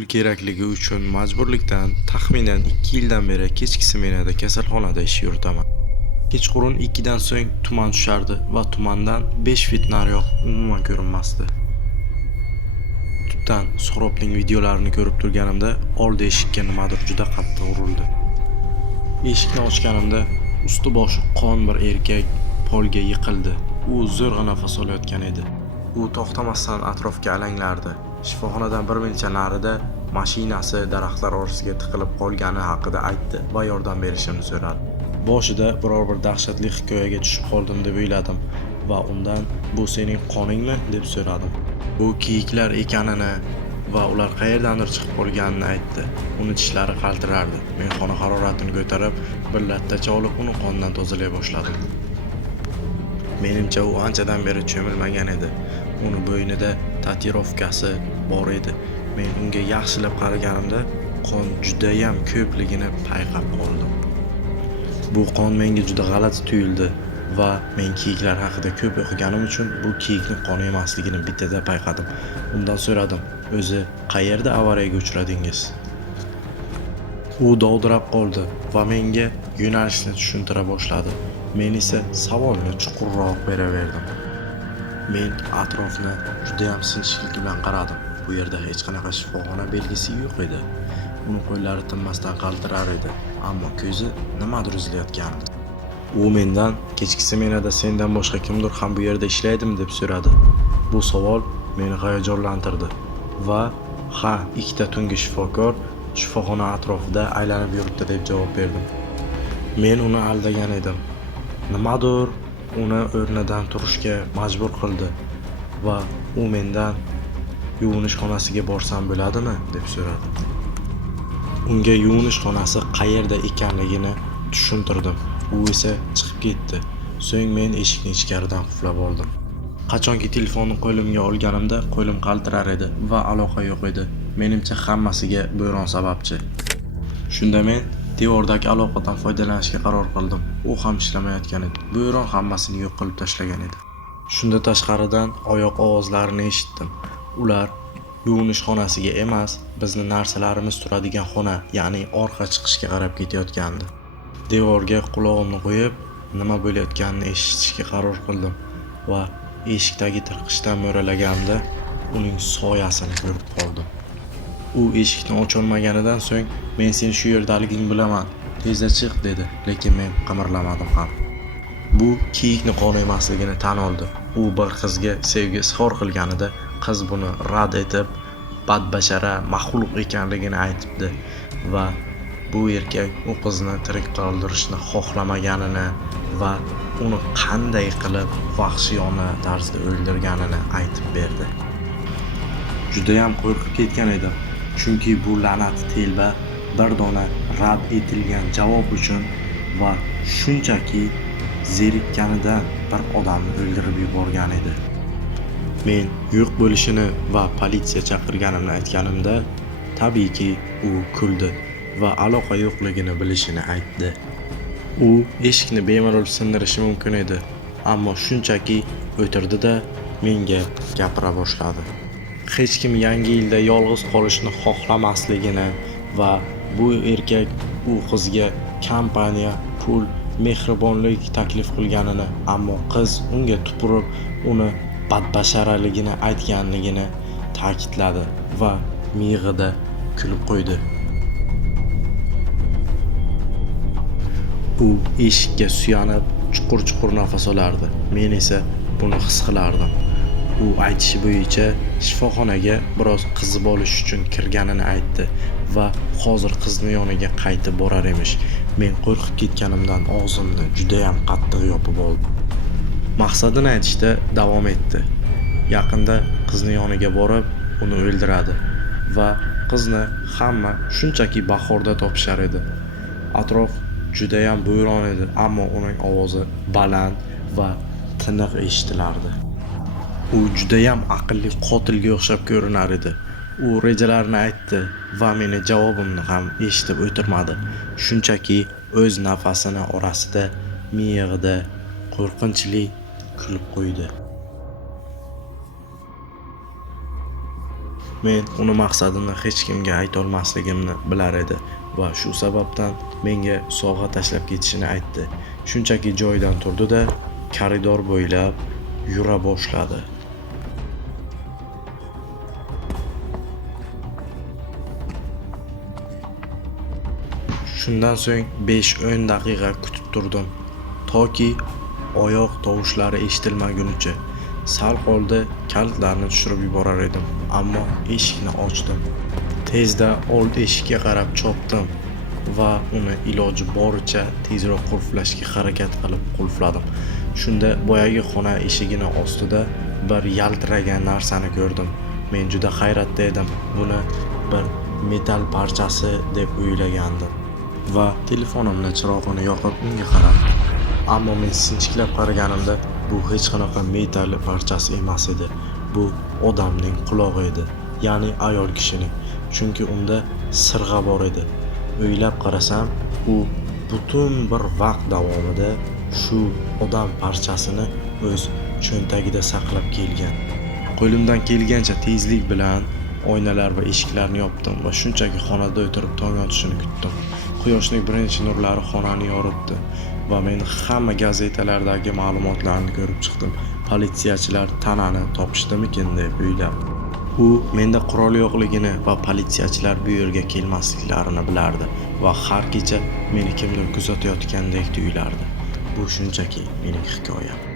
Pul kerakligi uchun majburlikdan taxminan 2 yildan beri kechki smenada kasalxonada ish yuritaman. Kechqurun 2 dan so'ng tuman tushardi va tumandan 5 fit nariyoq umuman ko'rinmasdi. Tubdan Suhrobning videolarini ko'rib turganimda oldi eshikka nimadir juda qattiq urildi. Eshikni ochganimda usti boshi qon bir erkak polga yiqildi. U zo'rg'a nafas olayotgan edi. U to'xtamasdan atrofga alanglardi. Shifoxonadan bir necha narida mashinasi daraxtlar orasiga tiqilib qolgani haqida aytdi va yordam berishimni so'radi. Boshida biror bir dahshatli hikoyaga tushib qoldim deb o'yladim va undan "Bu sening qoningmi?" deb so'radim. Bu kiyiklar ekanini va ular qayerdandir chiqib qolganini aytdi. Uni tishlari qaltirardi. Men xona haroratini ko'tarib, bir lattacha olib uni qondan tozalay boshladim. Menimcha u anchadan beri cho'milmagan edi. Uni bo'ynida tatuirovkasi bor edi. Men unga yaxshilab qaraganimda qon juda ham ko'pligini payqab qoldim. Bu qon menga juda g'alati tuyuldi va men kiyiklar haqida ko'p o'qiganim uchun bu kiyikning qoni emasligini bittada payqadim. Undan so'radim: "O'zi qayerda avariyaga uchradingiz?" U dovdirab qoldi va menga yo'nalishni tushuntira boshladi. Men esa savolni chuqurroq beraverdim. Men atrofni juda ham sinchiklik bilan qaradim. Bu yerda hech qanaqa shifoxona belgisi yo'q edi. Uni qo'llari tinmasdan qaltirar edi, ammo ko'zi nimadir izlayotgandi. U mendan kechki smenada sendan boshqa kimdir ham bu yerda ishlaydimi deb so'radi. Bu savol meni hayajonlantirdi va "Ha, ikkita tungi shifokor shifoxona atrofida aylanib yuribdi" deb javob berdim. Men uni aldagan edim. Nimadir uni o'rnidan turishga majbur qildi va u mendan "Yuvinish xonasiga borsam bo'ladimi?" deb so'radi. Unga yuvinish xonasi qayerda ekanligini tushuntirdim. U esa chiqib ketdi. So'ng men eshikni ichkaridan qulflab oldim. Qachonki telefonni qo'limga olganimda qo'lim qaltirar edi va aloqa yo'q edi. Menimcha hammasiga bo'ron sababchi. Shunda men devordagi aloqadan foydalanishga qaror qildim. U ham ishlamayotgan edi. Bo'ron hammasini yo'q qilib tashlagan edi. Shunda tashqaridan oyoq ovozlarini eshitdim. Ular yuvinish xonasiga emas, bizni narsalarimiz turadigan xona, ya'ni orqa chiqishga qarab ketayotgandi. Devorga quloqimni qo'yib, nima bo'layotganini eshitishga qaror qildim va eshikdagi tirqishdan mo'ralaganimda uning soyasini ko'rib qoldim. U eshikni ocholmaganidan so'ng "Men seni shu yerdaliging bilaman, tezda chiq" dedi, lekin men qimirlamadim ham. Bu kiyikni qoni emasligini tan oldi. U bir qizga sevgi izhor qilganida qiz buni rad etib, badbashara maxluq ekanligini aytibdi va bu erkak u qizni tirik qoldirishni xohlamaganini va uni qanday qilib vahshiyona tarzda o'ldirganini aytib berdi. Juda ham qo'rqib ketgan edim, chunki bu la'nat telba bir dona rad etilgan javob uchun va shunchaki zerikkanidan bir odamni o'ldirib yuborgan edi. Men yo'q bo'lishini va politsiya chaqirganimni aytganimda, tabiiyki u kuldi va aloqa yo'qligini bilishini aytdi. U eshikni bemalol sindirishi mumkin edi, ammo shunchaki o'tirdi-da menga gapira boshladi. Hech kim yangi yilda yolg'iz qolishni xohlamasligini va bu erkak u qizga kompaniya, pul, mehribonlik taklif qilganini, ammo qiz unga tupurib, uni badbasharaligini aytganligini ta'kidladi va miyig'ida kulib qo'ydi. U eshikka suyanib, chuqur-chuqur nafas olardi. Men esa buni his qilardim. U aytishi bo'yicha shifoxonaga biroz qizib olish uchun kirganini aytdi va hozir qizni yoniga qaytib borar emish. Men qo'rqib ketganimdan og'zimni juda ham qattiq yopib oldim. Maqsadini aytishda davom etdi. Yaqinda qizni yoniga borib, uni o'ldiradi va qizni hamma shunchaki bahorda topishar edi. Atrof juda ham bo'ron edi, ammo uning ovozi baland va tiniq eshitilardi. U juda ham aqlli qotilga o'xshab ko'rinar edi. U rejalarini aytdi va meni javobimni ham eshitib o'tirmadi. Shunchaki o'z nafasini orasida miyig'ida qo'rqinchli kulib qo'ydi. Men uni maqsadini hech kimga aytolmasligimni bilar edi va shu sababdan menga sovg'a tashlab ketishini aytdi. Shunchaki joyidan turdi-da, koridor bo'ylab yura boshladi. Shundan so'ng 5-10 daqiqa kutib turdim, toki oyoq tovushlari eshitilmagunicha. Sal qoldi kalitlarni tushirib yuborar edim, ammo eshikni ochdim. Tezda old eshikka qarab chopdim va uni iloji boricha tezroq qulflashga harakat qilib qulfladim. Shunda boyagi xona eshigini ostida bir yaltiragan narsani ko'rdim. Men juda hayratda edim. Buni bir metall parchasi deb o'ylagandim va telefonimning chirog'ini yoqib unga qaradim. Ammo men sinchiklab qaraganimda bu hech qanaqa metall parchasi emas edi. Bu odamning qulog'i edi, ya'ni ayol kishining. Chunki unda sirg'a bor edi. O'ylab qarasam, u butun bir vaqt davomida shu odam parchasini o'z cho'ntagida saqlab kelgan. Qo'limdan kelgancha tezlik bilan oynalar va eshiklarni yopdim va shunchaki xonada o'tirib tong otishini kutdim. Quyoshning birinchi nurlari xonani yoritdi va men hamma gazetalardagi ma'lumotlarni ko'rib chiqdim. Politsiyachilar tanani topishdimikin deb o'ylab. U menda qurol yo'qligini va politsiyachilar bu yerga kelmasliklarini bilardi va har kecha meni kimdir kuzatayotgandek tuyulardi. Bu shunchaki mening hikoyam.